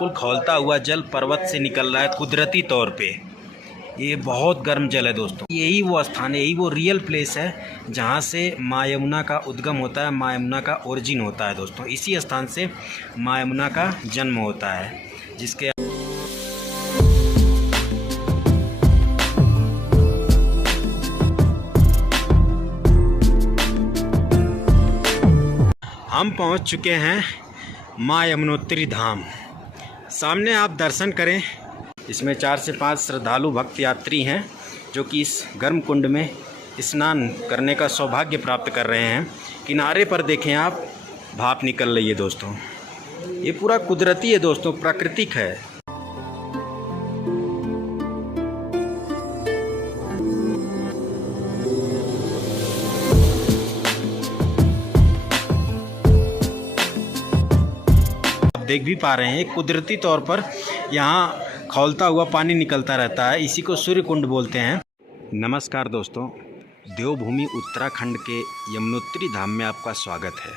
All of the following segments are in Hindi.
बिल्कुल खौलता हुआ जल पर्वत से निकल रहा है कुदरती तौर पे। ये बहुत गर्म जल है दोस्तों। यही वो स्थान है, यही वो रियल प्लेस है जहाँ से माँ यमुना का उद्गम होता है, माँ यमुना का ओरिजिन होता है दोस्तों। इसी स्थान से माँ यमुना का जन्म होता है, जिसके हम पहुंच चुके हैं माँ यमुनोत्री धाम। सामने आप दर्शन करें। इसमें 4 से 5 श्रद्धालु भक्त यात्री हैं जो कि इस गर्म कुंड में स्नान करने का सौभाग्य प्राप्त कर रहे हैं। किनारे पर देखें आप, भाप निकल रही है दोस्तों। ये पूरा कुदरती है दोस्तों, प्राकृतिक है। देख भी पा रहे हैं कुदरती तौर पर यहाँ खौलता हुआ पानी निकलता रहता है। इसी को सूर्य कुंड बोलते हैं। नमस्कार दोस्तों, देवभूमि उत्तराखंड के यमुनोत्री धाम में आपका स्वागत है।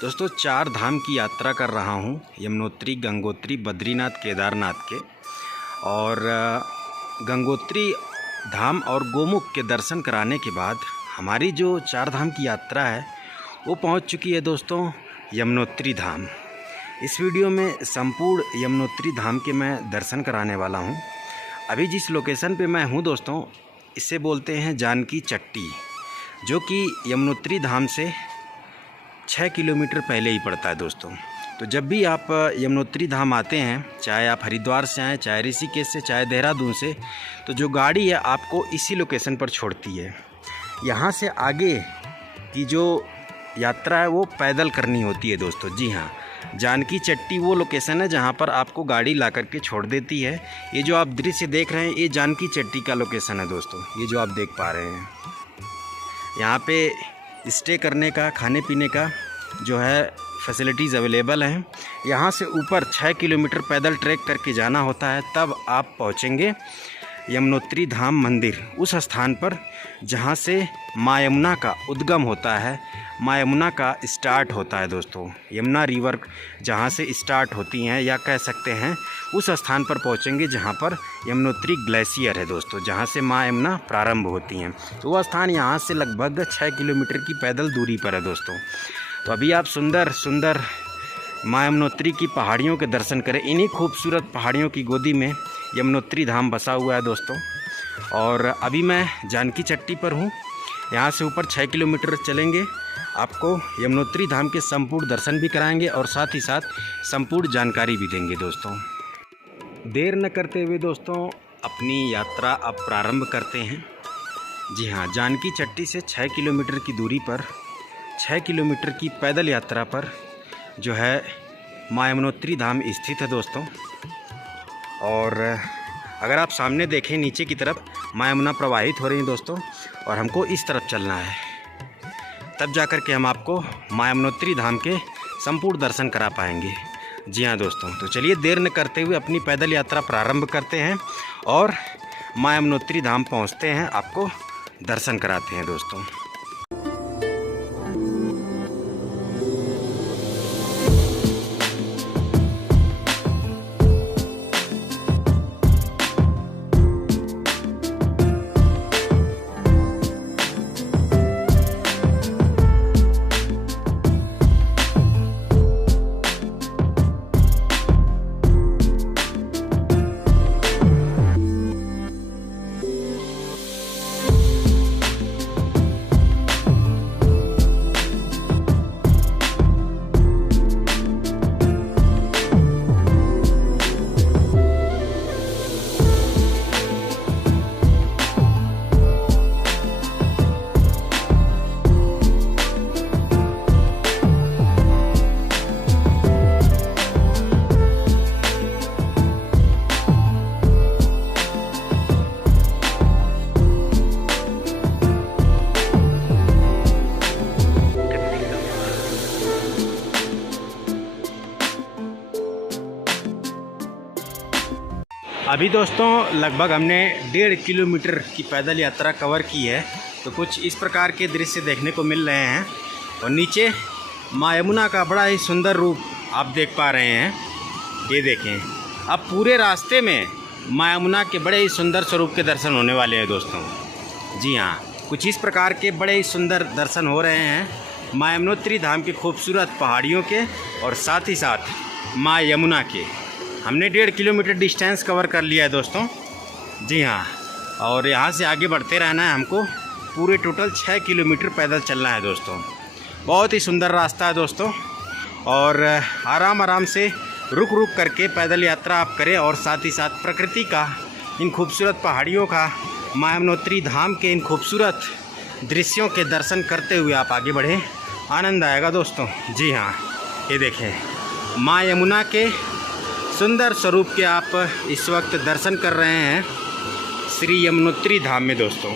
दोस्तों 4 धाम की यात्रा कर रहा हूँ, यमुनोत्री, गंगोत्री, बद्रीनाथ, केदारनाथ के। और गंगोत्री धाम और गोमुख के दर्शन कराने के बाद हमारी जो 4 धाम की यात्रा है वो पहुँच चुकी है दोस्तों यमुनोत्री धाम। इस वीडियो में संपूर्ण यमुनोत्री धाम के मैं दर्शन कराने वाला हूं। अभी जिस लोकेशन पे मैं हूं दोस्तों, इसे बोलते हैं जानकी चट्टी, जो कि यमुनोत्री धाम से 6 किलोमीटर पहले ही पड़ता है दोस्तों। तो जब भी आप यमुनोत्री धाम आते हैं, चाहे आप हरिद्वार से आएँ, चाहे ऋषिकेश से, चाहे देहरादून से, तो जो गाड़ी है आपको इसी लोकेशन पर छोड़ती है। यहाँ से आगे की जो यात्रा है वो पैदल करनी होती है दोस्तों। जी हाँ, जानकी चट्टी वो लोकेशन है जहाँ पर आपको गाड़ी ला करके छोड़ देती है। ये जो आप दृश्य देख रहे हैं, ये जानकी चट्टी का लोकेशन है दोस्तों। ये जो आप देख पा रहे हैं, यहाँ पे स्टे करने का, खाने पीने का जो है फैसिलिटीज़ अवेलेबल हैं। यहाँ से ऊपर 6 किलोमीटर पैदल ट्रैक करके जाना होता है, तब आप पहुँचेंगे यमुनोत्री धाम मंदिर, उस स्थान पर जहाँ से माँ यमुना का उद्गम होता है, माँ यमुना का स्टार्ट होता है दोस्तों। यमुना रिवर जहाँ से स्टार्ट होती हैं, या कह सकते हैं उस स्थान पर पहुँचेंगे जहाँ पर यमुनोत्री ग्लेशियर है दोस्तों, जहाँ से माँ यमुना प्रारंभ होती हैं। तो वह स्थान यहाँ से लगभग 6 किलोमीटर की पैदल दूरी पर है दोस्तों। तो अभी आप सुंदर सुंदर माँ यमुनोत्री की पहाड़ियों के दर्शन करें। इन्हीं खूबसूरत पहाड़ियों की गोदी में यमुनोत्री धाम बसा हुआ है दोस्तों। और अभी मैं जानकी चट्टी पर हूँ। यहाँ से ऊपर 6 किलोमीटर चलेंगे, आपको यमुनोत्री धाम के संपूर्ण दर्शन भी कराएंगे और साथ ही साथ संपूर्ण जानकारी भी देंगे दोस्तों। देर न करते हुए दोस्तों अपनी यात्रा अब प्रारंभ करते हैं। जी हाँ, जानकी चट्टी से 6 किलोमीटर की दूरी पर, 6 किलोमीटर की पैदल यात्रा पर जो है माँ यमुनोत्री धाम स्थित है दोस्तों। और अगर आप सामने देखें नीचे की तरफ, माँ यमुना प्रवाहित हो रही है दोस्तों, और हमको इस तरफ चलना है, तब जाकर के हम आपको माँ यमुनोत्री धाम के संपूर्ण दर्शन करा पाएंगे। जी हाँ दोस्तों, तो चलिए देर न करते हुए अपनी पैदल यात्रा प्रारंभ करते हैं और माँ यमुनोत्री धाम पहुँचते हैं, आपको दर्शन कराते हैं दोस्तों। अभी दोस्तों लगभग हमने 1.5 किलोमीटर की पैदल यात्रा कवर की है। तो कुछ इस प्रकार के दृश्य देखने को मिल रहे हैं और नीचे माँ यमुना का बड़ा ही सुंदर रूप आप देख पा रहे हैं। ये देखें, अब पूरे रास्ते में माँ यमुना के बड़े ही सुंदर स्वरूप के दर्शन होने वाले हैं दोस्तों। जी हाँ, कुछ इस प्रकार के बड़े ही सुंदर दर्शन हो रहे हैं माँ यमुनोत्री धाम के खूबसूरत पहाड़ियों के और साथ ही साथ माँ यमुना के। हमने 1.5 किलोमीटर डिस्टेंस कवर कर लिया है दोस्तों। जी हाँ, और यहाँ से आगे बढ़ते रहना है हमको। पूरे टोटल 6 किलोमीटर पैदल चलना है दोस्तों। बहुत ही सुंदर रास्ता है दोस्तों, और आराम आराम से रुक रुक करके पैदल यात्रा आप करें और साथ ही साथ प्रकृति का, इन खूबसूरत पहाड़ियों का, माँ यमुनोत्री धाम के इन खूबसूरत दृश्यों के दर्शन करते हुए आप आगे बढ़ें। आनंद आएगा दोस्तों। जी हाँ, ये देखें, माँ यमुना के सुंदर स्वरूप के आप इस वक्त दर्शन कर रहे हैं श्री यमुनोत्री धाम में दोस्तों।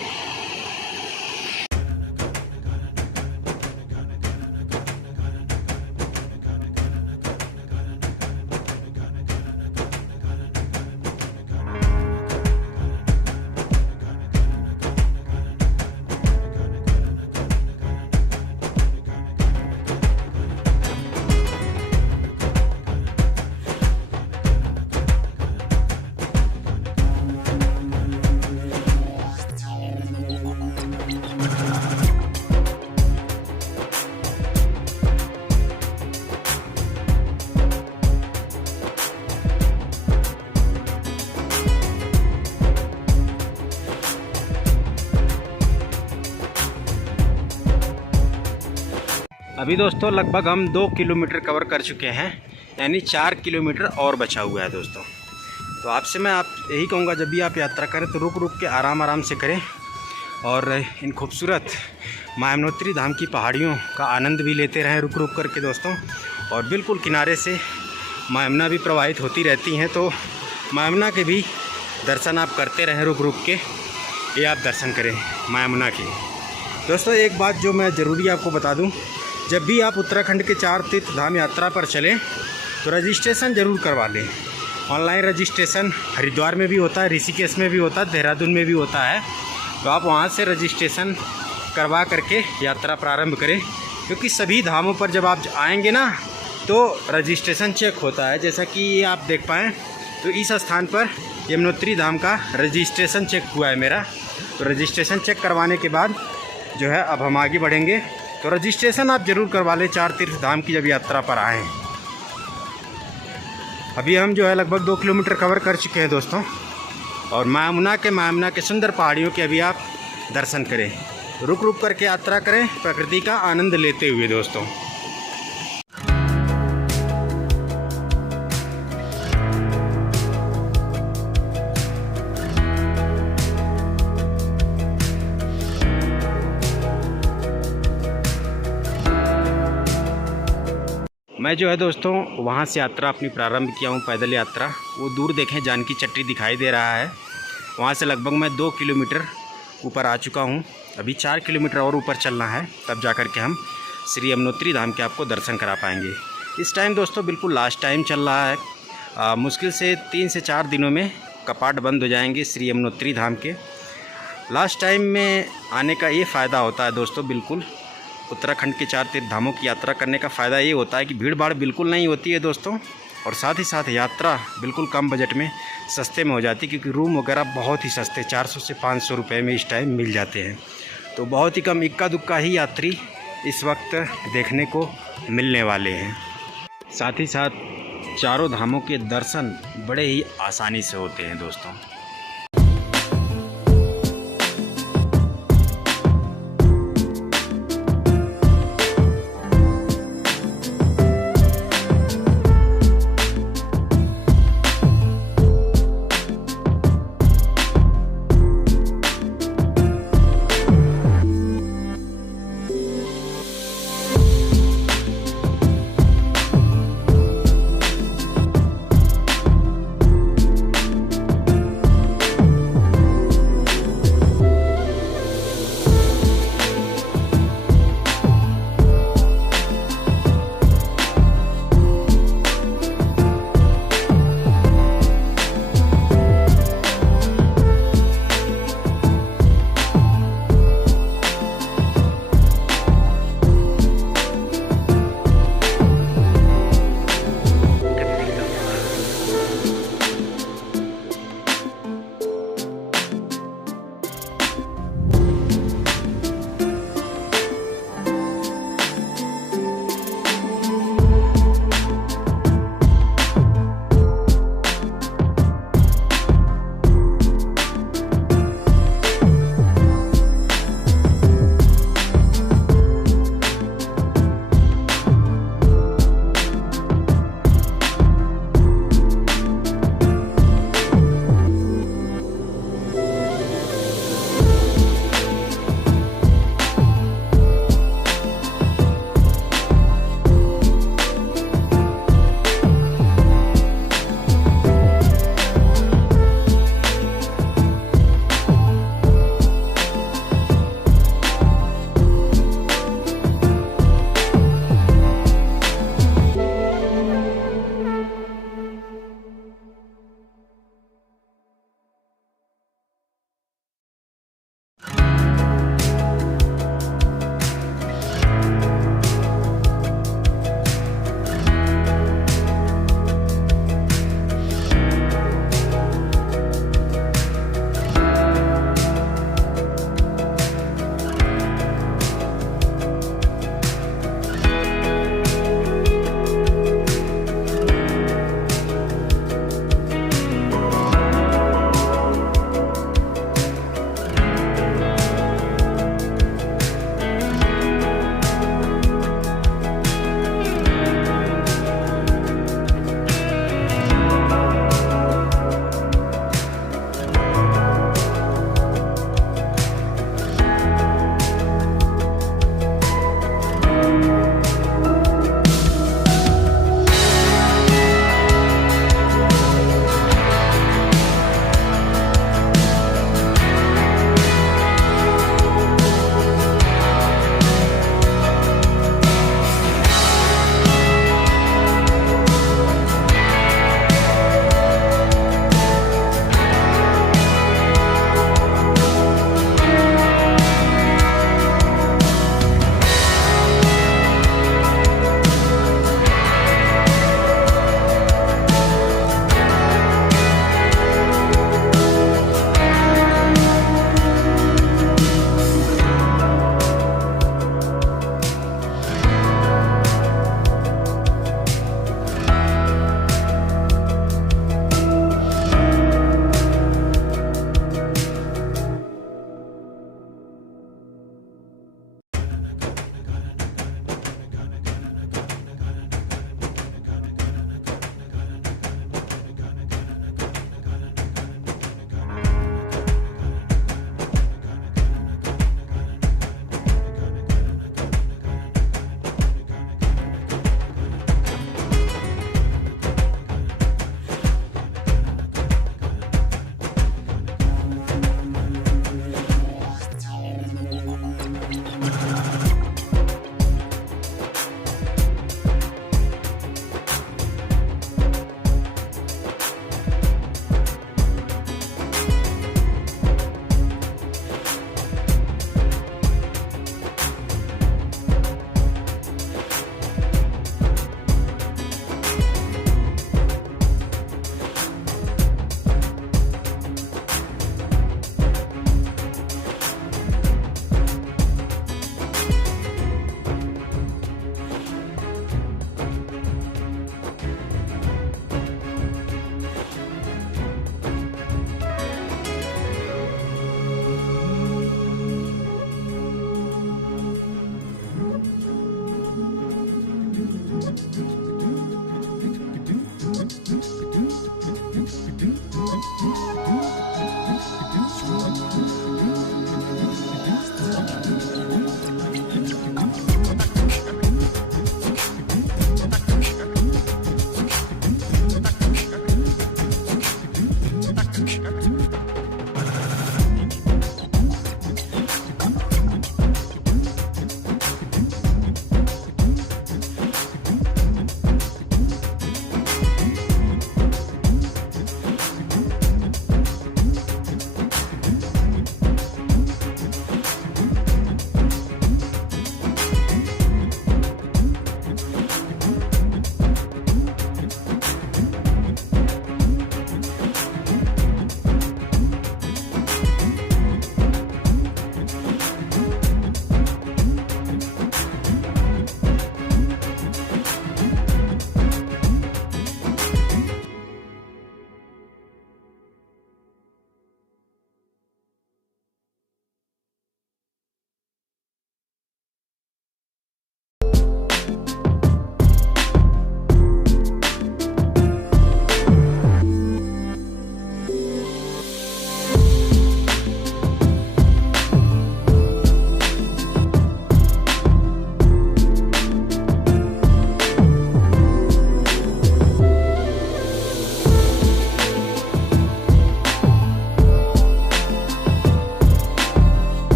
अभी दोस्तों लगभग हम 2 किलोमीटर कवर कर चुके हैं, यानी 4 किलोमीटर और बचा हुआ है दोस्तों। तो आपसे मैं यही कहूँगा, जब भी आप यात्रा करें तो रुक रुक के आराम आराम से करें और इन खूबसूरत माँ यमुनोत्री धाम की पहाड़ियों का आनंद भी लेते रहें रुक रुक करके दोस्तों। और बिल्कुल किनारे से माँ यमुना भी प्रवाहित होती रहती हैं, तो माँ यमुना के भी दर्शन आप करते रहें रुक रुक के। ये आप दर्शन करें माँ यमुना के दोस्तों। एक बात जो मैं ज़रूरी आपको बता दूं, जब भी आप उत्तराखंड के 4 तीर्थ धाम यात्रा पर चलें तो रजिस्ट्रेशन ज़रूर करवा लें। ऑनलाइन रजिस्ट्रेशन हरिद्वार में भी होता है, ऋषिकेश में भी होता है, देहरादून में भी होता है। तो आप वहाँ से रजिस्ट्रेशन करवा करके यात्रा प्रारंभ करें, क्योंकि सभी धामों पर जब आप आएंगे ना तो रजिस्ट्रेशन चेक होता है। जैसा कि ये आप देख पाएँ तो इस स्थान पर यमुनोत्री धाम का रजिस्ट्रेशन चेक हुआ है मेरा। तो रजिस्ट्रेशन चेक करवाने के बाद जो है अब हम आगे बढ़ेंगे। तो रजिस्ट्रेशन आप ज़रूर करवा लें 4 तीर्थ धाम की जब यात्रा पर आएँ। अभी हम जो है लगभग 2 किलोमीटर कवर कर चुके हैं दोस्तों, और माँ यमुना के सुंदर पहाड़ियों के अभी आप दर्शन करें, रुक रुक करके यात्रा करें, प्रकृति का आनंद लेते हुए दोस्तों। मैं जो है दोस्तों वहाँ से यात्रा अपनी प्रारंभ किया हूँ, पैदल यात्रा। वो दूर देखें जानकी चट्टी दिखाई दे रहा है, वहाँ से लगभग मैं 2 किलोमीटर ऊपर आ चुका हूँ। अभी 4 किलोमीटर और ऊपर चलना है, तब जा कर के हम श्री यमुनोत्री धाम के आपको दर्शन करा पाएंगे। इस टाइम दोस्तों बिल्कुल लास्ट टाइम चल रहा है। मुश्किल से 3 से 4 दिनों में कपाट बंद हो जाएंगे श्री यमुनोत्री धाम के। लास्ट टाइम में आने का ये फ़ायदा होता है दोस्तों, बिल्कुल उत्तराखंड के 4 तीर्थ धामों की यात्रा करने का फ़ायदा ये होता है कि भीड़ भाड़ बिल्कुल नहीं होती है दोस्तों, और साथ ही साथ यात्रा बिल्कुल कम बजट में सस्ते में हो जाती है, क्योंकि रूम वगैरह बहुत ही सस्ते 400 से 500 रुपये में इस टाइम मिल जाते हैं। तो बहुत ही कम इक्का दुक्का ही यात्री इस वक्त देखने को मिलने वाले हैं। साथ ही साथ चारों धामों के दर्शन बड़े ही आसानी से होते हैं दोस्तों।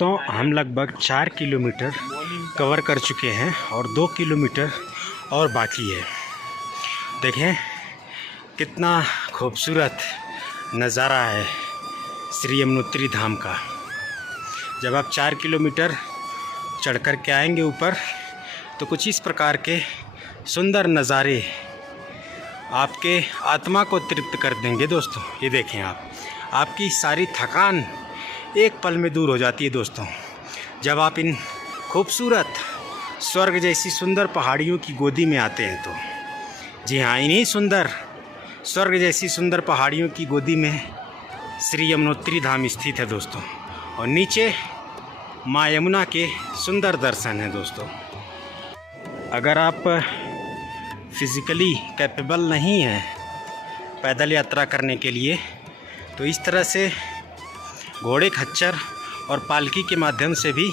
दोस्तों हम लगभग 4 किलोमीटर कवर कर चुके हैं और 2 किलोमीटर और बाकी है। देखें कितना खूबसूरत नज़ारा है श्री यमुनोत्री धाम का। जब आप 4 किलोमीटर चढ़ कर के आएंगे ऊपर तो कुछ इस प्रकार के सुंदर नज़ारे आपके आत्मा को तृप्त कर देंगे दोस्तों। ये देखें आपकी सारी थकान एक पल में दूर हो जाती है दोस्तों, जब आप इन खूबसूरत स्वर्ग जैसी सुंदर पहाड़ियों की गोदी में आते हैं तो। जी हाँ, इन्हीं सुंदर स्वर्ग जैसी सुंदर पहाड़ियों की गोदी में श्री यमुनोत्री धाम स्थित है दोस्तों, और नीचे माँ यमुना के सुंदर दर्शन हैं दोस्तों। अगर आप फिज़िकली कैपेबल नहीं हैं पैदल यात्रा करने के लिए तो इस तरह से घोड़े खच्चर और पालकी के माध्यम से भी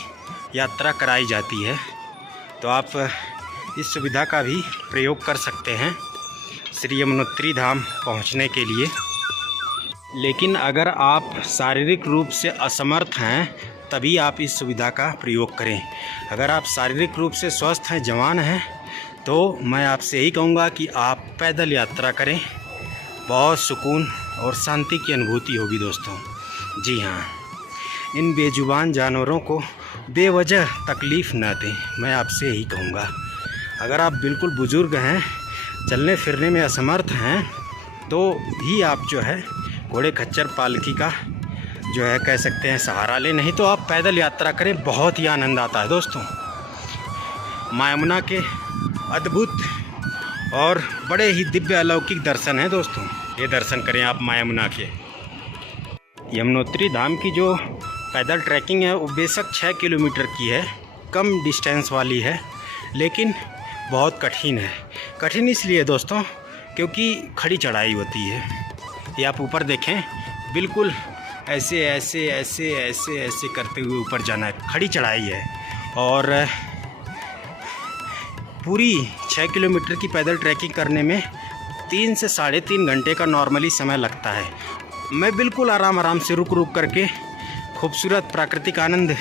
यात्रा कराई जाती है, तो आप इस सुविधा का भी प्रयोग कर सकते हैं श्री यमुनोत्री धाम पहुंचने के लिए। लेकिन अगर आप शारीरिक रूप से असमर्थ हैं तभी आप इस सुविधा का प्रयोग करें। अगर आप शारीरिक रूप से स्वस्थ हैं, जवान हैं, तो मैं आपसे यही कहूँगा कि आप पैदल यात्रा करें। बहुत सुकून और शांति की अनुभूति होगी दोस्तों। जी हाँ, इन बेजुबान जानवरों को बेवजह तकलीफ़ न दें, मैं आपसे यही कहूँगा। अगर आप बिल्कुल बुज़ुर्ग हैं, चलने फिरने में असमर्थ हैं, तो भी आप जो है घोड़े खच्चर पालकी का जो है कह सकते हैं सहारा लें, नहीं तो आप पैदल यात्रा करें। बहुत ही आनंद आता है दोस्तों। माँ यमुना के अद्भुत और बड़े ही दिव्य अलौकिक दर्शन हैं दोस्तों। ये दर्शन करें आप माँ यमुना के। यमुनोत्री धाम की जो पैदल ट्रैकिंग है वो बेशक 6 किलोमीटर की है, कम डिस्टेंस वाली है, लेकिन बहुत कठिन है। कठिन इसलिए दोस्तों क्योंकि खड़ी चढ़ाई होती है। ये आप ऊपर देखें, बिल्कुल ऐसे ऐसे ऐसे ऐसे ऐसे करते हुए ऊपर जाना है। खड़ी चढ़ाई है और पूरी 6 किलोमीटर की पैदल ट्रैकिंग करने में 3 से 3.5 घंटे का नॉर्मली समय लगता है। मैं बिल्कुल आराम से रुक करके खूबसूरत प्राकृतिक आनंद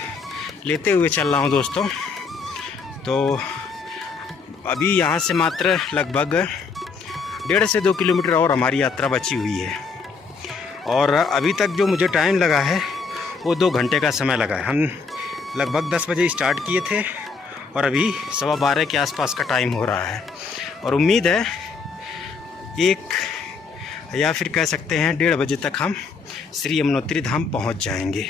लेते हुए चल रहा हूँ दोस्तों। तो अभी यहाँ से मात्र लगभग 1.5 से 2 किलोमीटर और हमारी यात्रा बची हुई है, और अभी तक जो मुझे टाइम लगा है वो 2 घंटे का समय लगा है। हम लगभग 10 बजे स्टार्ट किए थे और अभी 12:15 के आसपास का टाइम हो रहा है, और उम्मीद है 1 या फिर कह सकते हैं 1:30 बजे तक हम श्री यमुनोत्री धाम पहुंच जाएंगे।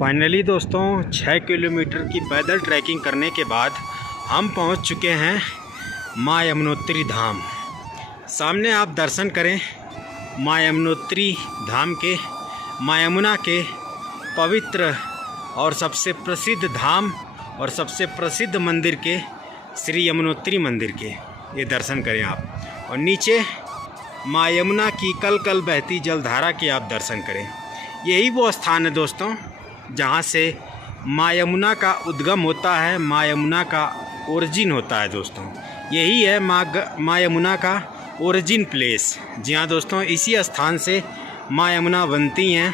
फाइनली दोस्तों 6 किलोमीटर की पैदल ट्रैकिंग करने के बाद हम पहुंच चुके हैं माँ यमुनोत्री धाम। सामने आप दर्शन करें माँ यमुनोत्री धाम के, माँ यमुना के पवित्र और सबसे प्रसिद्ध धाम और सबसे प्रसिद्ध मंदिर के श्री यमुनोत्री मंदिर के ये दर्शन करें आप। और नीचे माँ यमुना की कल कल बहती जलधारा के आप दर्शन करें। यही वो स्थान है दोस्तों जहाँ से माँ यमुना का उद्गम होता है, माँ यमुना का ओरिजिन होता है दोस्तों। यही है माँ यमुना का ओरिजिन प्लेस। जी हाँ दोस्तों, इसी स्थान से माँ यमुना बनती हैं।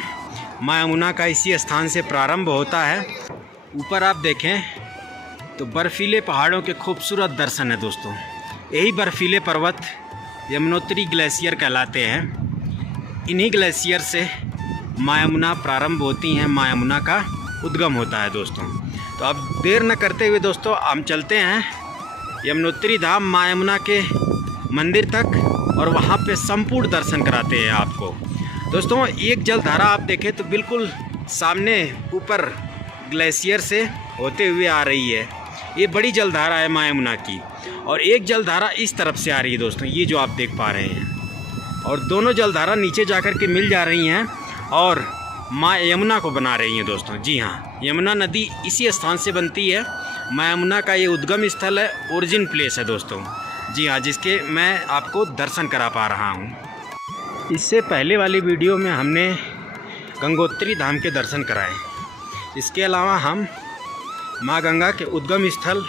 माँ यमुना का इसी स्थान से प्रारंभ होता है। ऊपर आप देखें तो बर्फीले पहाड़ों के खूबसूरत दर्शन है दोस्तों। यही बर्फीले पर्वत यमुनोत्री ग्लेशियर कहलाते हैं। इन्हीं ग्लेशियर से माँ यमुना प्रारंभ होती हैं, माँ यमुना का उद्गम होता है दोस्तों। तो अब देर न करते हुए दोस्तों हम चलते हैं यमुनोत्री धाम माँ यमुना के मंदिर तक और वहाँ पे संपूर्ण दर्शन कराते हैं आपको। दोस्तों एक जलधारा आप देखें तो बिल्कुल सामने ऊपर ग्लेशियर से होते हुए आ रही है। ये बड़ी जलधारा है माँ यमुना की, और एक जलधारा इस तरफ से आ रही है दोस्तों, ये जो आप देख पा रहे हैं। और दोनों जलधारा नीचे जाकर के मिल जा रही हैं और माँ यमुना को बना रही हैं दोस्तों। जी हाँ, यमुना नदी इसी स्थान से बनती है। माँ यमुना का ये उद्गम स्थल है, ओरिजिन प्लेस है दोस्तों। जी हाँ, जिसके मैं आपको दर्शन करा पा रहा हूँ। इससे पहले वाली वीडियो में हमने गंगोत्री धाम के दर्शन कराए। इसके अलावा हम माँ गंगा के उद्गम स्थल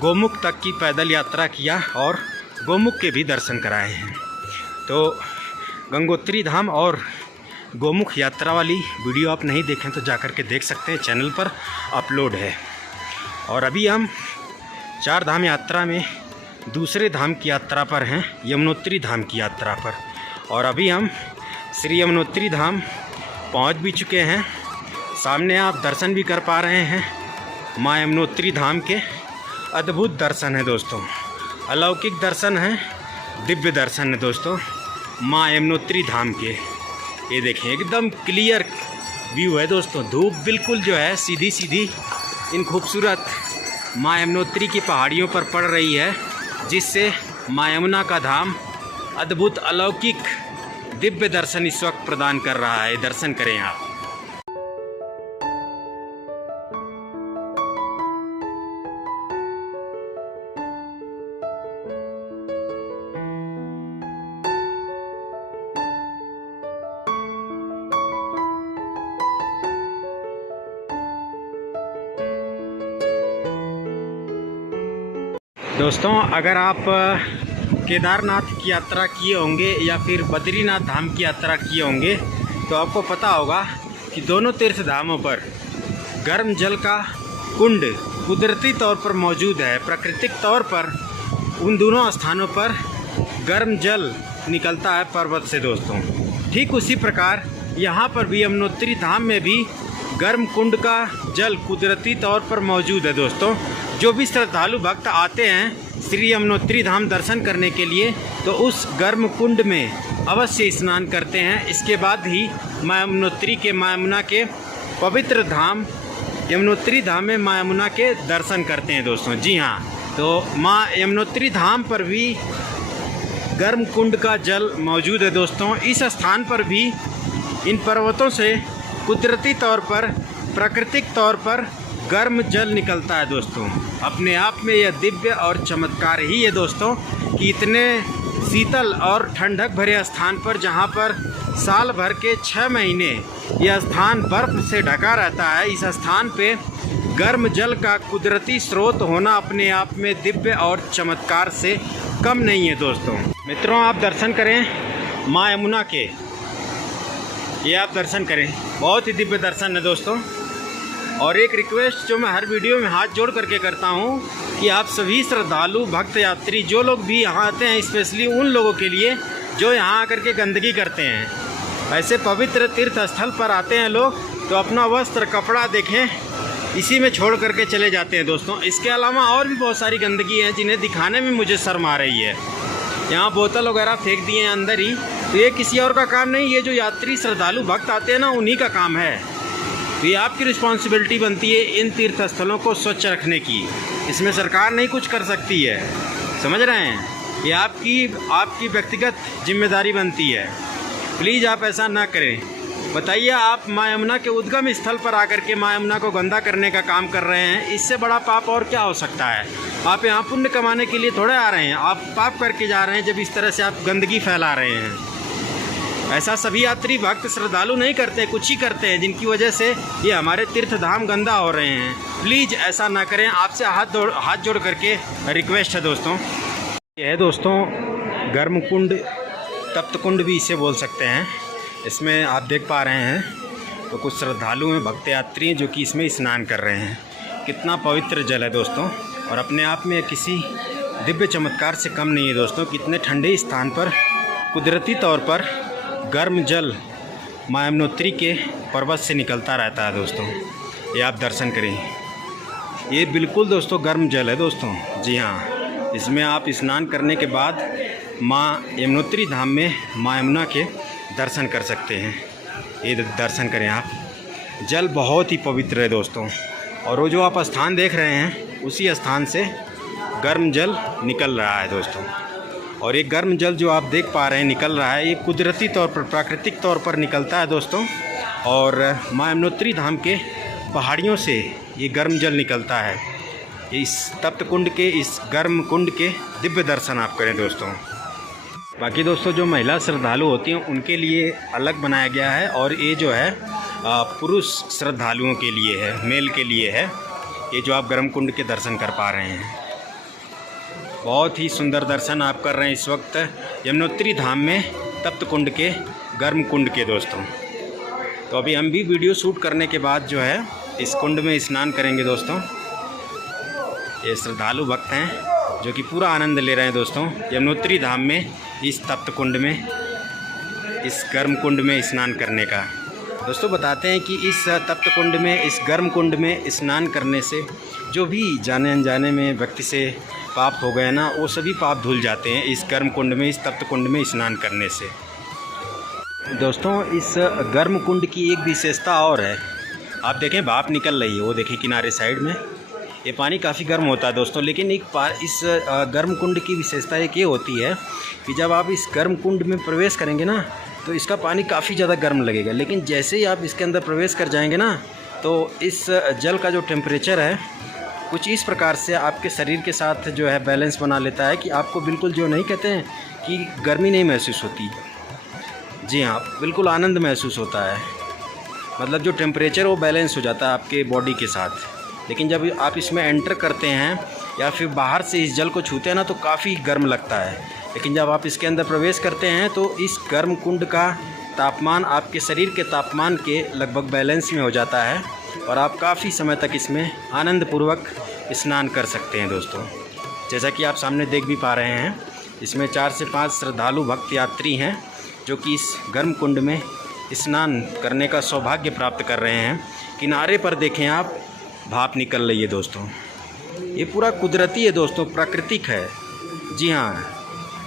गोमुख तक की पैदल यात्रा किया और गोमुख के भी दर्शन कराए हैं। तो गंगोत्री धाम और गोमुख यात्रा वाली वीडियो आप नहीं देखें तो जाकर के देख सकते हैं, चैनल पर अपलोड है। और अभी हम 4 धाम यात्रा में दूसरे धाम की यात्रा पर हैं, यमुनोत्री धाम की यात्रा पर। और अभी हम श्री यमुनोत्री धाम पहुंच भी चुके हैं। सामने आप दर्शन भी कर पा रहे हैं माँ यमुनोत्री धाम के। अद्भुत दर्शन है दोस्तों, अलौकिक दर्शन है, दिव्य दर्शन है दोस्तों माँ यमुनोत्री धाम के। ये देखें एकदम क्लियर व्यू है दोस्तों। धूप बिल्कुल जो है सीधी सीधी इन खूबसूरत माँ यमुनोत्री की पहाड़ियों पर पड़ रही है, जिससे माँ यमुना का धाम अद्भुत अलौकिक दिव्य दर्शन इस वक्त प्रदान कर रहा है। दर्शन करें आप। दोस्तों अगर आप केदारनाथ की यात्रा किए होंगे या फिर बद्रीनाथ धाम की यात्रा किए होंगे तो आपको पता होगा कि दोनों तीर्थ धामों पर गर्म जल का कुंड कुदरती तौर पर मौजूद है। प्राकृतिक तौर पर उन दोनों स्थानों पर गर्म जल निकलता है पर्वत से दोस्तों। ठीक उसी प्रकार यहाँ पर भी यमुनोत्री धाम में भी गर्म कुंड का जल कुदरती तौर पर मौजूद है दोस्तों। जो भी श्रद्धालु भक्त आते हैं श्री यमुनोत्री धाम दर्शन करने के लिए तो उस गर्म कुंड में अवश्य स्नान करते हैं। इसके बाद ही माँ यमुनोत्री के, माँ यमुना के पवित्र धाम यमुनोत्री धाम में माँ यमुना के दर्शन करते हैं दोस्तों। जी हाँ, तो माँ यमुनोत्री धाम पर भी गर्म कुंड का जल मौजूद है दोस्तों। इस स्थान पर भी इन पर्वतों से कुदरती तौर पर, प्राकृतिक तौर पर गर्म जल निकलता है दोस्तों। अपने आप में यह दिव्य और चमत्कार ही है दोस्तों कि इतने शीतल और ठंडक भरे स्थान पर, जहाँ पर साल भर के 6 महीने यह स्थान बर्फ़ से ढका रहता है, इस स्थान पे गर्म जल का कुदरती स्रोत होना अपने आप में दिव्य और चमत्कार से कम नहीं है दोस्तों। मित्रों आप दर्शन करें माँ यमुना के, ये आप दर्शन करें, बहुत ही दिव्य दर्शन है दोस्तों। और एक रिक्वेस्ट जो मैं हर वीडियो में हाथ जोड़ करके करता हूँ कि आप सभी श्रद्धालु भक्त यात्री जो लोग भी यहाँ आते हैं, स्पेशली उन लोगों के लिए जो यहाँ आकर के गंदगी करते हैं। ऐसे पवित्र तीर्थ स्थल पर आते हैं लोग तो अपना वस्त्र कपड़ा देखें इसी में छोड़ करके चले जाते हैं दोस्तों। इसके अलावा और भी बहुत सारी गंदगी है जिन्हें दिखाने में मुझे शर्म आ रही है। यहाँ बोतल वगैरह फेंक दिए हैं अंदर ही, तो ये किसी और का काम नहीं, ये जो यात्री श्रद्धालु भक्त आते हैं ना उन्हीं का काम है। तो ये आपकी रिस्पॉन्सिबिलिटी बनती है इन तीर्थ स्थलों को स्वच्छ रखने की। इसमें सरकार नहीं कुछ कर सकती है, समझ रहे हैं। ये आपकी व्यक्तिगत जिम्मेदारी बनती है। प्लीज़ आप ऐसा ना करें। बताइए, आप माँ यमुना के उद्गम स्थल पर आकर के माँ यमुना को गंदा करने का काम कर रहे हैं। इससे बड़ा पाप और क्या हो सकता है। आप यहाँ पुण्य कमाने के लिए थोड़े आ रहे हैं, आप पाप करके जा रहे हैं जब इस तरह से आप गंदगी फैला रहे हैं। ऐसा सभी यात्री भक्त श्रद्धालु नहीं करते, कुछ ही करते हैं जिनकी वजह से ये हमारे तीर्थ धाम गंदा हो रहे हैं। प्लीज़ ऐसा ना करें, आपसे हाथ जोड़ करके रिक्वेस्ट है दोस्तों। ये है दोस्तों गर्म कुंड, तप्त कुंड भी इसे बोल सकते हैं। इसमें आप देख पा रहे हैं तो कुछ श्रद्धालु हैं, भक्त यात्री हैं जो कि इसमें स्नान कर रहे हैं। कितना पवित्र जल है दोस्तों, और अपने आप में किसी दिव्य चमत्कार से कम नहीं है दोस्तों। कितने ठंडे स्थान पर कुदरती तौर पर गर्म जल माँ यमुनोत्री के पर्वत से निकलता रहता है दोस्तों। ये आप दर्शन करें, ये बिल्कुल दोस्तों गर्म जल है दोस्तों। जी हाँ, इसमें आप स्नान करने के बाद माँ यमुनोत्री धाम में माँ यमुना के दर्शन कर सकते हैं। ये दर्शन करें आप। जल बहुत ही पवित्र है दोस्तों, और वो जो आप स्थान देख रहे हैं उसी स्थान से गर्म जल निकल रहा है दोस्तों। और ये गर्म जल जो आप देख पा रहे हैं निकल रहा है, ये कुदरती तौर पर, प्राकृतिक तौर पर निकलता है दोस्तों। और माँ यमुनोत्री धाम के पहाड़ियों से ये गर्म जल निकलता है। इस तप्त कुंड के, इस गर्म कुंड के दिव्य दर्शन आप करें दोस्तों। बाकी दोस्तों जो महिला श्रद्धालु होती हैं उनके लिए अलग बनाया गया है, और ये जो है पुरुष श्रद्धालुओं के लिए है, मेल के लिए है। ये जो आप गर्म कुंड के दर्शन कर पा रहे हैं, बहुत ही सुंदर दर्शन आप कर रहे हैं इस वक्त यमुनोत्री धाम में तप्त कुंड के, गर्म कुंड के दोस्तों। तो अभी हम भी वीडियो शूट करने के बाद जो है इस कुंड में स्नान करेंगे दोस्तों। ये श्रद्धालु भक्त हैं जो कि पूरा आनंद ले रहे हैं दोस्तों यमुनोत्री धाम में, इस तप्त कुंड में, इस गर्म कुंड में स्नान करने का। दोस्तों बताते हैं कि इस तप्त कुंड में, इस गर्म कुंड में स्नान करने से जो भी जाने अनजाने में व्यक्ति से पाप हो गए ना, वो सभी पाप धुल जाते हैं इस गर्म कुंड में, इस तप्त कुंड में स्नान करने से। दोस्तों इस गर्म कुंड की एक विशेषता और है। आप देखें भाप निकल रही है, वो देखें किनारे साइड में। ये पानी काफ़ी गर्म होता है दोस्तों, लेकिन इस गर्म कुंड की विशेषता एक ये होती है कि जब आप इस गर्म कुंड में प्रवेश करेंगे ना, तो इसका पानी काफ़ी ज़्यादा गर्म लगेगा। लेकिन जैसे ही आप इसके अंदर प्रवेश कर जाएंगे ना, तो इस जल का जो टेम्परेचर है कुछ इस प्रकार से आपके शरीर के साथ जो है बैलेंस बना लेता है कि आपको बिल्कुल जो नहीं कहते हैं कि गर्मी नहीं महसूस होती। जी हाँ, बिल्कुल आनंद महसूस होता है। मतलब जो टेम्परेचर वो बैलेंस हो जाता है आपके बॉडी के साथ। लेकिन जब आप इसमें एंटर करते हैं या फिर बाहर से इस जल को छूते हैं ना, तो काफ़ी गर्म लगता है। लेकिन जब आप इसके अंदर प्रवेश करते हैं तो इस गर्म कुंड का तापमान आपके शरीर के तापमान के लगभग बैलेंस में हो जाता है, और आप काफ़ी समय तक इसमें आनंदपूर्वक स्नान कर सकते हैं दोस्तों। जैसा कि आप सामने देख भी पा रहे हैं, इसमें 4 से 5 श्रद्धालु भक्त यात्री हैं जो कि इस गर्म कुंड में स्नान करने का सौभाग्य प्राप्त कर रहे हैं। किनारे पर देखें आप, भाप निकल रही है दोस्तों। ये पूरा कुदरती है दोस्तों, प्राकृतिक है। जी हाँ,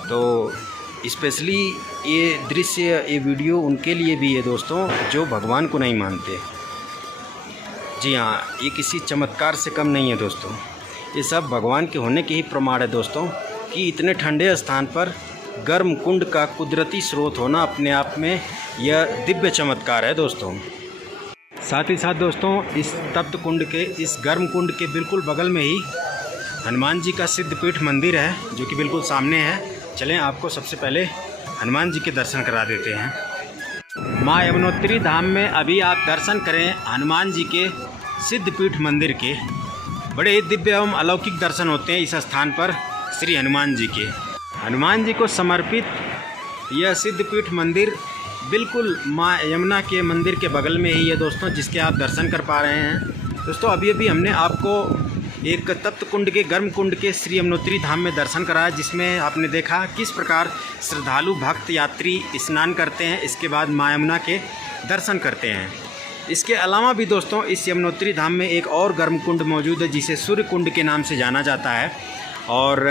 तो स्पेशली ये दृश्य, ये वीडियो उनके लिए भी है दोस्तों जो भगवान को नहीं मानते। जी हाँ, ये किसी चमत्कार से कम नहीं है दोस्तों। ये सब भगवान के होने के ही प्रमाण है दोस्तों कि इतने ठंडे स्थान पर गर्म कुंड का कुदरती स्रोत होना अपने आप में यह दिव्य चमत्कार है दोस्तों। साथ ही साथ दोस्तों इस तप्त कुंड के, इस गर्म कुंड के बिल्कुल बगल में ही हनुमान जी का सिद्धपीठ मंदिर है जो कि बिल्कुल सामने है। चलें आपको सबसे पहले हनुमान जी के दर्शन करा देते हैं। माँ यमुनोत्री धाम में अभी आप दर्शन करें हनुमान जी के सिद्धपीठ मंदिर के। बड़े दिव्य एवं अलौकिक दर्शन होते हैं इस स्थान पर श्री हनुमान जी के। हनुमान जी को समर्पित यह सिद्धपीठ मंदिर बिल्कुल माँ यमुना के मंदिर के बगल में ही है दोस्तों, जिसके आप दर्शन कर पा रहे हैं। दोस्तों अभी हमने आपको एक तप्त कुंड के, गर्म कुंड के श्री यमुनोत्री धाम में दर्शन कराया, जिसमें आपने देखा किस प्रकार श्रद्धालु भक्त यात्री स्नान करते हैं, इसके बाद माँ यमुना के दर्शन करते हैं। इसके अलावा भी दोस्तों इस यमुनोत्री धाम में एक और गर्म कुंड मौजूद है जिसे सूर्य कुंड के नाम से जाना जाता है। और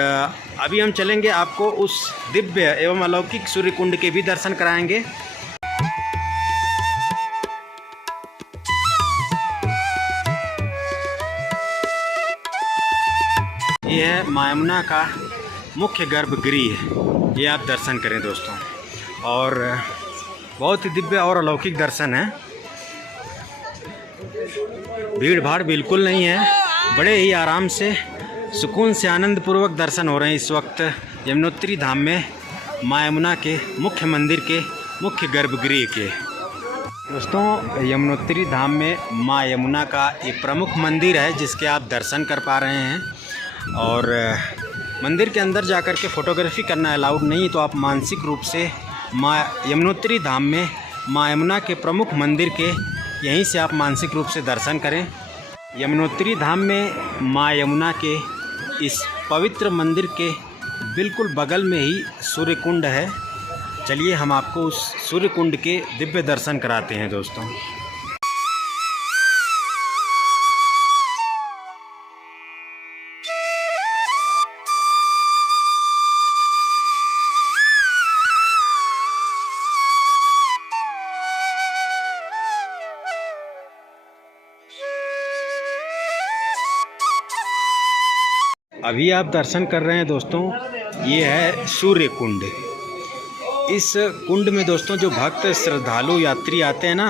अभी हम चलेंगे, आपको उस दिव्य एवं अलौकिक सूर्य कुंड के भी दर्शन कराएंगे। है माँ यमुना का मुख्य गर्भगृह। ये आप दर्शन करें दोस्तों, और बहुत ही दिव्य और अलौकिक दर्शन है। भीड़ भाड़ बिल्कुल नहीं है, बड़े ही आराम से सुकून से आनंद पूर्वक दर्शन हो रहे हैं इस वक्त यमुनोत्री धाम में माँ यमुना के मुख्य मंदिर के मुख्य गर्भगृह के। दोस्तों, यमुनोत्री धाम में माँ यमुना का एक प्रमुख मंदिर है जिसके आप दर्शन कर पा रहे हैं। और मंदिर के अंदर जाकर के फ़ोटोग्राफी करना अलाउड नहीं, तो आप मानसिक रूप से माँ यमुनोत्री धाम में माँ यमुना के प्रमुख मंदिर के यहीं से आप मानसिक रूप से दर्शन करें। यमुनोत्री धाम में माँ यमुना के इस पवित्र मंदिर के बिल्कुल बगल में ही सूर्य कुंड है। चलिए हम आपको उस सूर्य कुंड के दिव्य दर्शन कराते हैं दोस्तों। अभी आप दर्शन कर रहे हैं दोस्तों, ये है सूर्य कुंड। इस कुंड में दोस्तों जो भक्त श्रद्धालु यात्री आते हैं ना,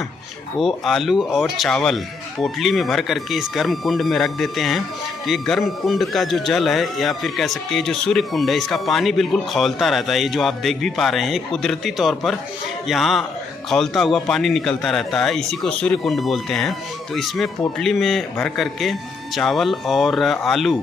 वो आलू और चावल पोटली में भर करके इस गर्म कुंड में रख देते हैं। तो ये गर्म कुंड का जो जल है, या फिर कह सकते हैं जो सूर्य कुंड है, इसका पानी बिल्कुल खौलता रहता है। ये जो आप देख भी पा रहे हैं, कुदरती तौर पर यहाँ खौलता हुआ पानी निकलता रहता है। इसी को सूर्य कुंड बोलते हैं। तो इसमें पोटली में भर करके चावल और आलू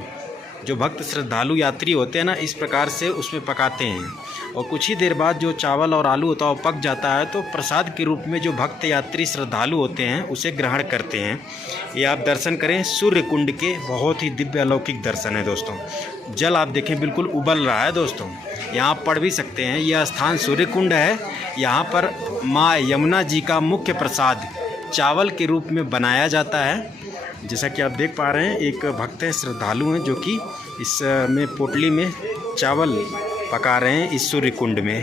जो भक्त श्रद्धालु यात्री होते हैं ना, इस प्रकार से उसमें पकाते हैं। और कुछ ही देर बाद जो चावल और आलू होता है वो पक जाता है, तो प्रसाद के रूप में जो भक्त यात्री श्रद्धालु होते हैं उसे ग्रहण करते हैं। ये आप दर्शन करें सूर्य कुंड के, बहुत ही दिव्य अलौकिक दर्शन है दोस्तों। जल आप देखें बिल्कुल उबल रहा है दोस्तों, यहाँ आप पढ़ भी सकते हैं। यह स्थान सूर्य कुंड है। यहाँ पर माँ यमुना जी का मुख्य प्रसाद चावल के रूप में बनाया जाता है। जैसा कि आप देख पा रहे हैं, एक भक्त हैं, श्रद्धालु हैं, जो कि इसमें पोटली में चावल पका रहे हैं इस सूर्य कुंड में।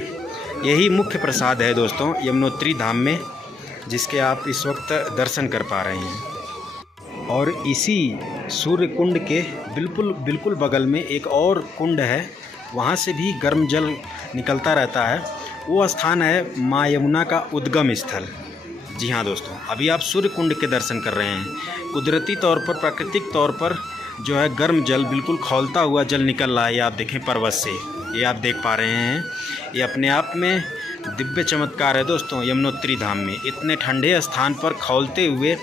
यही मुख्य प्रसाद है दोस्तों यमुनोत्री धाम में, जिसके आप इस वक्त दर्शन कर पा रहे हैं। और इसी सूर्य कुंड के बिल्कुल बगल में एक और कुंड है, वहाँ से भी गर्म जल निकलता रहता है। वो स्थान है माँ यमुना का उद्गम स्थल। जी हाँ दोस्तों, अभी आप सूर्य कुंड के दर्शन कर रहे हैं। कुदरती तौर पर, प्राकृतिक तौर पर जो है गर्म जल, बिल्कुल खौलता हुआ जल निकल रहा है। ये आप देखें पर्वत से, ये आप देख पा रहे हैं। ये अपने आप में दिव्य चमत्कार है दोस्तों यमुनोत्री धाम में। इतने ठंडे स्थान पर खौलते हुए,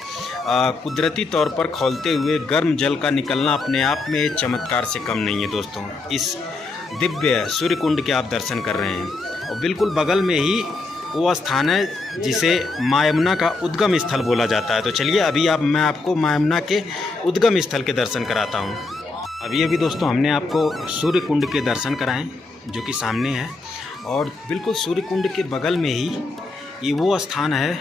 कुदरती तौर पर खौलते हुए गर्म जल का निकलना अपने आप में चमत्कार से कम नहीं है दोस्तों। इस दिव्य सूर्य कुंड के आप दर्शन कर रहे हैं, और बिल्कुल बगल में ही वो स्थान है जिसे माँ यमुना का उद्गम स्थल बोला जाता है। तो चलिए अभी मैं आपको माँ यमुना के उद्गम स्थल के दर्शन कराता हूँ। अभी दोस्तों हमने आपको सूर्य कुंड के दर्शन कराएं, जो कि सामने है। और बिल्कुल सूर्य कुंड के बगल में ही ये वो स्थान है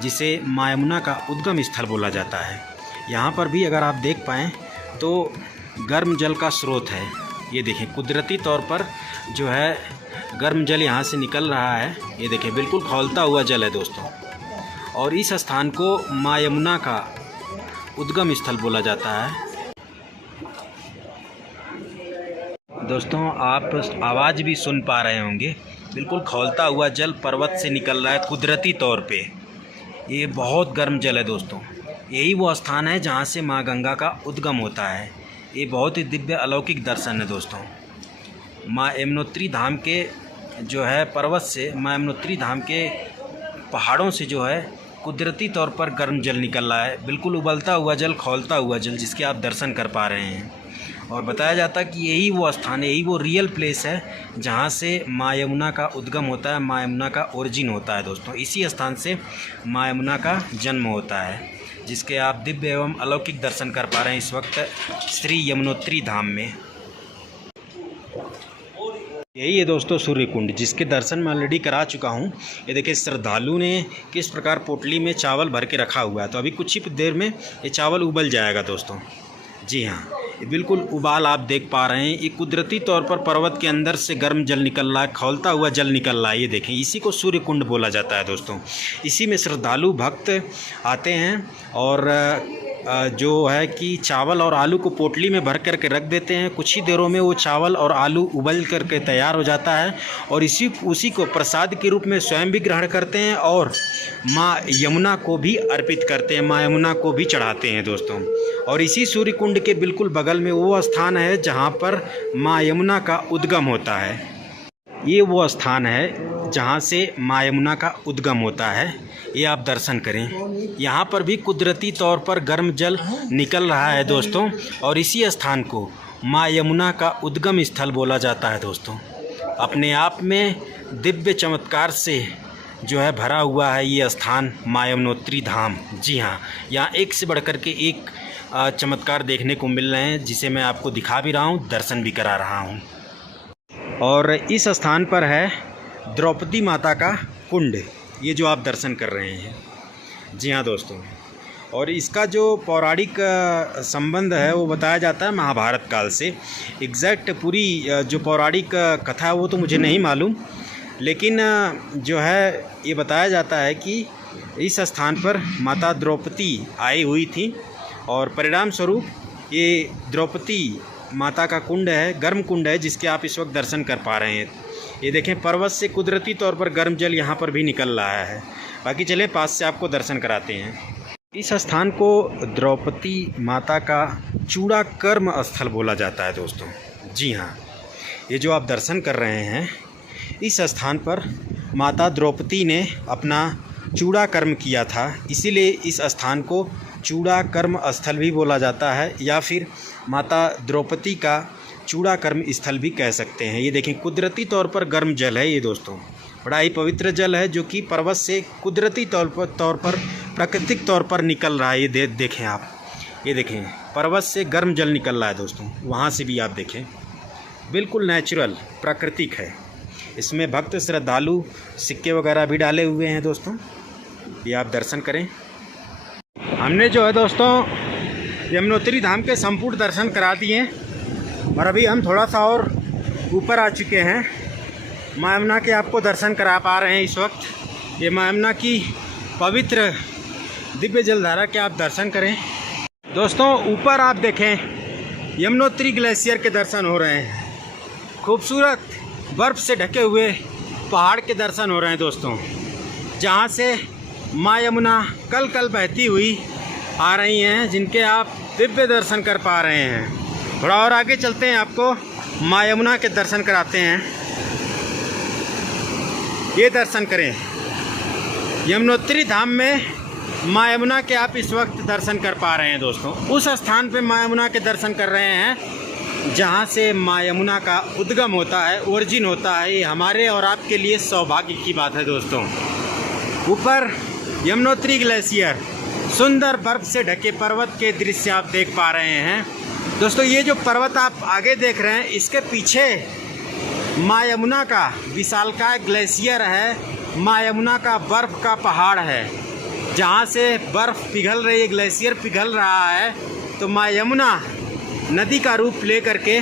जिसे माँ यमुना का उद्गम स्थल बोला जाता है। यहाँ पर भी अगर आप देख पाएँ तो गर्म जल का स्रोत है। ये देखें, कुदरती तौर पर जो है गर्म जल यहाँ से निकल रहा है। ये देखें, बिल्कुल खौलता हुआ जल है दोस्तों। और इस स्थान को माँ यमुना का उद्गम स्थल बोला जाता है। दोस्तों, आप आवाज़ भी सुन पा रहे होंगे, बिल्कुल खौलता हुआ जल पर्वत से निकल रहा है कुदरती तौर पे। ये बहुत गर्म जल है दोस्तों। यही वो स्थान है जहाँ से माँ गंगा का उद्गम होता है। ये बहुत ही दिव्य अलौकिक दर्शन है दोस्तों। माँ यमुनोत्री धाम के जो है पर्वत से, माँ यमुनोत्री धाम के पहाड़ों से जो है कुदरती तौर पर गर्म जल निकल रहा है, बिल्कुल उबलता हुआ जल, खौलता हुआ जल, जिसके आप दर्शन कर पा रहे हैं। और बताया जाता है कि यही वो स्थान है, यही वो रियल प्लेस है जहाँ से माँ यमुना का उद्गम होता है, माँ यमुना का ओरिजिन होता है दोस्तों। इसी स्थान से माँ यमुना का जन्म होता है, जिसके आप दिव्य एवं अलौकिक दर्शन कर पा रहे हैं इस वक्त श्री यमुनोत्री धाम में। यही है दोस्तों सूर्य कुंड, जिसके दर्शन मैं ऑलरेडी करा चुका हूँ। ये देखिए श्रद्धालु ने किस प्रकार पोटली में चावल भर के रखा हुआ है। तो अभी कुछ ही देर में ये चावल उबल जाएगा दोस्तों। जी हाँ, ये बिल्कुल उबाल आप देख पा रहे हैं। ये कुदरती तौर पर पर्वत के अंदर से गर्म जल निकल रहा है, खौलता हुआ जल निकल रहा है। ये देखें, इसी को सूर्य कुंड बोला जाता है दोस्तों। इसी में श्रद्धालु भक्त आते हैं और जो है कि चावल और आलू को पोटली में भर करके रख देते हैं। कुछ ही देरों में वो चावल और आलू उबल करके तैयार हो जाता है और उसी को प्रसाद के रूप में स्वयं भी ग्रहण करते हैं और माँ यमुना को भी अर्पित करते हैं, माँ यमुना को भी चढ़ाते हैं दोस्तों। और इसी सूर्य कुंड के बिल्कुल बगल में वो स्थान है जहाँ पर माँ यमुना का उद्गम होता है। ये वो स्थान है जहाँ से माँ यमुना का उद्गम होता है। ये आप दर्शन करें। यहाँ पर भी कुदरती तौर पर गर्म जल निकल रहा है दोस्तों और इसी स्थान को माँ यमुना का उद्गम स्थल बोला जाता है दोस्तों। अपने आप में दिव्य चमत्कार से जो है भरा हुआ है ये स्थान माँ यमुनोत्री धाम। जी हाँ, यहाँ एक से बढ़कर के एक चमत्कार देखने को मिल रहे हैं जिसे मैं आपको दिखा भी रहा हूँ, दर्शन भी करा रहा हूँ। और इस स्थान पर है द्रौपदी माता का कुंड, ये जो आप दर्शन कर रहे हैं। जी हाँ दोस्तों, और इसका जो पौराणिक संबंध है वो बताया जाता है महाभारत काल से। एग्जैक्ट पूरी जो पौराणिक कथा है वो तो मुझे नहीं मालूम, लेकिन जो है ये बताया जाता है कि इस स्थान पर माता द्रौपदी आई हुई थी और परिणाम स्वरूप ये द्रौपदी माता का कुंड है, गर्म कुंड है, जिसके आप इस वक्त दर्शन कर पा रहे हैं। ये देखें, पर्वत से कुदरती तौर पर गर्म जल यहाँ पर भी निकल रहा है। बाकी चलें पास से आपको दर्शन कराते हैं। इस स्थान को द्रौपदी माता का चूड़ा कर्म स्थल बोला जाता है दोस्तों। जी हाँ, ये जो आप दर्शन कर रहे हैं, इस स्थान पर माता द्रौपदी ने अपना चूड़ा कर्म किया था, इसीलिए इस स्थान को चूड़ा कर्म स्थल भी बोला जाता है या फिर माता द्रौपदी का चूड़ा कर्म स्थल भी कह सकते हैं। ये देखें, कुदरती तौर पर गर्म जल है ये दोस्तों, बड़ा ही पवित्र जल है जो कि पर्वत से कुदरती तौर पर प्राकृतिक तौर पर निकल रहा है। ये देखें आप, ये देखें पर्वत से गर्म जल निकल रहा है दोस्तों। वहाँ से भी आप देखें, बिल्कुल नेचुरल प्राकृतिक है। इसमें भक्त श्रद्धालु सिक्के वगैरह भी डाले हुए हैं दोस्तों, ये आप दर्शन करें। हमने जो है दोस्तों यमुनोत्री धाम के संपूर्ण दर्शन करा दिए और अभी हम थोड़ा सा और ऊपर आ चुके हैं। माँ यमुना के आपको दर्शन करा पा रहे हैं इस वक्त। ये माँ यमुना की पवित्र दिव्य जलधारा के आप दर्शन करें दोस्तों। ऊपर आप देखें, यमुनोत्री ग्लेशियर के दर्शन हो रहे हैं। खूबसूरत बर्फ़ से ढके हुए पहाड़ के दर्शन हो रहे हैं दोस्तों, जहाँ से माँ यमुना कल कल बहती हुई आ रही हैं, जिनके आप दिव्य दर्शन कर पा रहे हैं। थोड़ा और आगे चलते हैं, आपको माँ यमुना के दर्शन कराते हैं। ये दर्शन करें, यमुनोत्री धाम में माँ यमुना के आप इस वक्त दर्शन कर पा रहे हैं दोस्तों। उस स्थान पे माँ यमुना के दर्शन कर रहे हैं जहाँ से माँ यमुना का उद्गम होता है, ओरिजिन होता है। ये हमारे और आपके लिए सौभाग्य की बात है दोस्तों। ऊपर यमुनोत्री ग्लेशियर, सुंदर बर्फ से ढके पर्वत के दृश्य आप देख पा रहे हैं दोस्तों। ये जो पर्वत आप आगे देख रहे हैं, इसके पीछे माँ यमुना का विशालकाय ग्लेशियर है, माँ यमुना का बर्फ़ का पहाड़ है, जहाँ से बर्फ़ पिघल रही है, ग्लेशियर पिघल रहा है। तो माँ यमुना नदी का रूप ले करके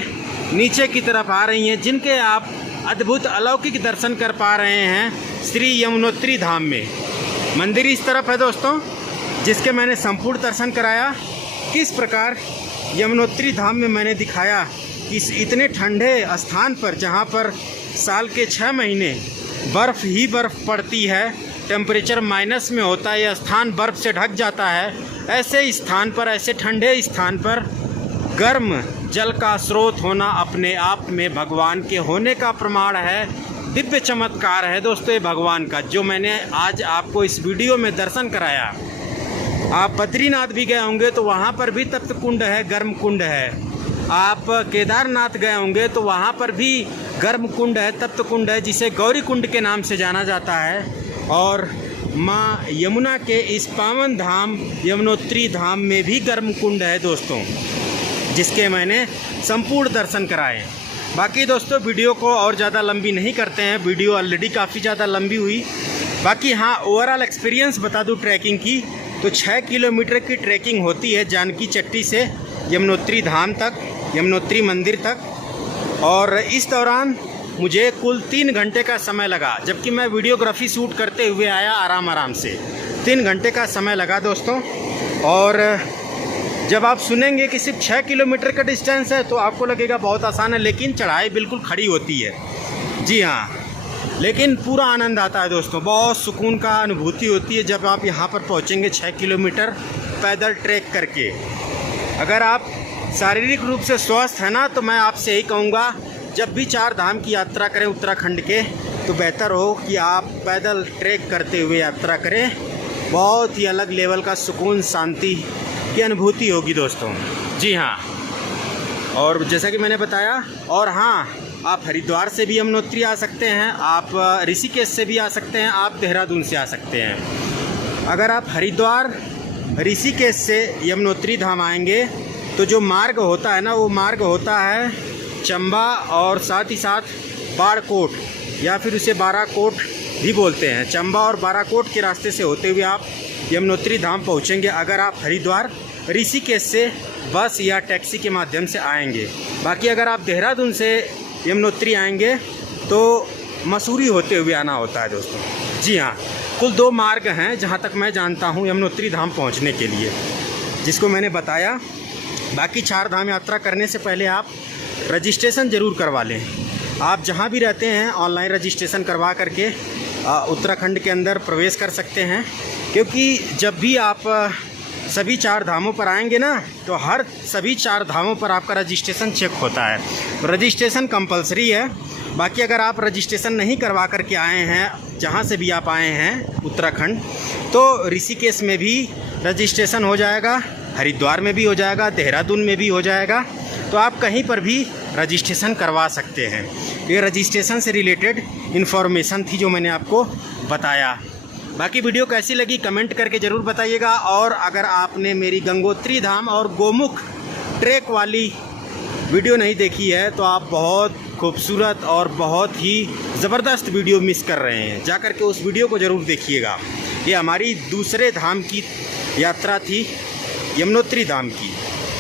नीचे की तरफ आ रही हैं, जिनके आप अद्भुत अलौकिक दर्शन कर पा रहे हैं श्री यमुनोत्री धाम में। मंदिर इस तरफ है दोस्तों, जिसके मैंने संपूर्ण दर्शन कराया। किस प्रकार यमुनोत्री धाम में मैंने दिखाया कि इस इतने ठंडे स्थान पर, जहाँ पर साल के 6 महीने बर्फ़ ही बर्फ़ पड़ती है, टेम्परेचर माइनस में होता है, यह स्थान बर्फ़ से ढक जाता है। ऐसे स्थान पर, ऐसे ठंडे स्थान पर गर्म जल का स्रोत होना अपने आप में भगवान के होने का प्रमाण है। दिव्य चमत्कार है दोस्तों ये भगवान का, जो मैंने आज आपको इस वीडियो में दर्शन कराया। आप बद्रीनाथ भी गए होंगे तो वहाँ पर भी तप्त कुंड है, गर्म कुंड है। आप केदारनाथ गए होंगे तो वहाँ पर भी गर्म कुंड है, तप्त कुंड है, जिसे गौरी कुंड के नाम से जाना जाता है। और माँ यमुना के इस पावन धाम यमुनोत्री धाम में भी गर्म कुंड है दोस्तों, जिसके मैंने संपूर्ण दर्शन कराए। बाकी दोस्तों वीडियो को और ज़्यादा लंबी नहीं करते हैं, वीडियो ऑलरेडी काफ़ी ज़्यादा लंबी हुई। बाकी हाँ, ओवरऑल एक्सपीरियंस बता दूँ ट्रैकिंग की, तो 6 किलोमीटर की ट्रैकिंग होती है जानकी चट्टी से यमुनोत्री धाम तक, यमुनोत्री मंदिर तक। और इस दौरान मुझे कुल 3 घंटे का समय लगा, जबकि मैं वीडियोग्राफी शूट करते हुए आया आराम से। 3 घंटे का समय लगा दोस्तों। और जब आप सुनेंगे कि सिर्फ 6 किलोमीटर का डिस्टेंस है तो आपको लगेगा बहुत आसान है, लेकिन चढ़ाई बिल्कुल खड़ी होती है। जी हाँ, लेकिन पूरा आनंद आता है दोस्तों, बहुत सुकून का अनुभूति होती है जब आप यहाँ पर पहुँचेंगे 6 किलोमीटर पैदल ट्रैक करके। अगर आप शारीरिक रूप से स्वस्थ हैं ना, तो मैं आपसे यही कहूँगा, जब भी 4 धाम की यात्रा करें उत्तराखंड के, तो बेहतर हो कि आप पैदल ट्रैक करते हुए यात्रा करें। बहुत ही अलग लेवल का सुकून, शांति की अनुभूति होगी दोस्तों। जी हाँ, और जैसा कि मैंने बताया, और हाँ, आप हरिद्वार से भी यमुनोत्री आ सकते हैं, आप ऋषिकेश से भी आ सकते हैं, आप देहरादून से आ सकते हैं। अगर आप हरिद्वार ऋषिकेश से यमुनोत्री धाम आएंगे तो जो मार्ग होता है ना, वो मार्ग होता है चंबा और साथ ही साथ बाड़कोट, या फिर उसे बाराकोट भी बोलते हैं। चंबा और बाराकोट के रास्ते से होते हुए आप यमुनोत्री धाम पहुंचेंगे, अगर आप हरिद्वार ऋषिकेश से बस या टैक्सी के माध्यम से आएंगे। बाकी अगर आप देहरादून से यमुनोत्री आएंगे तो मसूरी होते हुए आना होता है दोस्तों। जी हाँ, कुल 2 मार्ग हैं जहाँ तक मैं जानता हूँ यमुनोत्री धाम पहुँचने के लिए, जिसको मैंने बताया। बाकी 4 धाम यात्रा करने से पहले आप रजिस्ट्रेशन ज़रूर करवा लें। आप जहाँ भी रहते हैं ऑनलाइन रजिस्ट्रेशन करवा करके उत्तराखंड के अंदर प्रवेश कर सकते हैं, क्योंकि जब भी आप सभी 4 धामों पर आएंगे ना, तो सभी 4 धामों पर आपका रजिस्ट्रेशन चेक होता है। तो रजिस्ट्रेशन कंपलसरी है। बाकी अगर आप रजिस्ट्रेशन नहीं करवा करके आए हैं, जहाँ से भी आप आए हैं उत्तराखंड, तो ऋषिकेश में भी रजिस्ट्रेशन हो जाएगा, हरिद्वार में भी हो जाएगा, देहरादून में भी हो जाएगा। तो आप कहीं पर भी रजिस्ट्रेशन करवा सकते हैं। ये रजिस्ट्रेशन से रिलेटेड इन्फॉर्मेशन थी जो मैंने आपको बताया। बाकी वीडियो कैसी लगी कमेंट करके ज़रूर बताइएगा। और अगर आपने मेरी गंगोत्री धाम और गोमुख ट्रैक वाली वीडियो नहीं देखी है, तो आप बहुत खूबसूरत और बहुत ही ज़बरदस्त वीडियो मिस कर रहे हैं। जा कर के उस वीडियो को ज़रूर देखिएगा। ये हमारी दूसरे धाम की यात्रा थी, यमुनोत्री धाम की।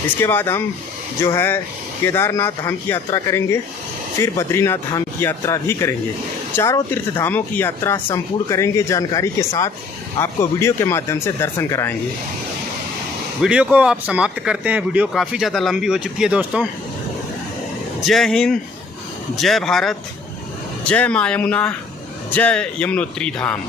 इसके बाद हम जो है केदारनाथ धाम की यात्रा करेंगे, फिर बद्रीनाथ धाम की यात्रा भी करेंगे। चारों तीर्थ धामों की यात्रा संपूर्ण करेंगे, जानकारी के साथ आपको वीडियो के माध्यम से दर्शन कराएंगे। वीडियो को आप समाप्त करते हैं, वीडियो काफ़ी ज़्यादा लंबी हो चुकी है दोस्तों। जय हिंद, जय भारत, जय माँ यमुना, जय यमुनोत्री धाम।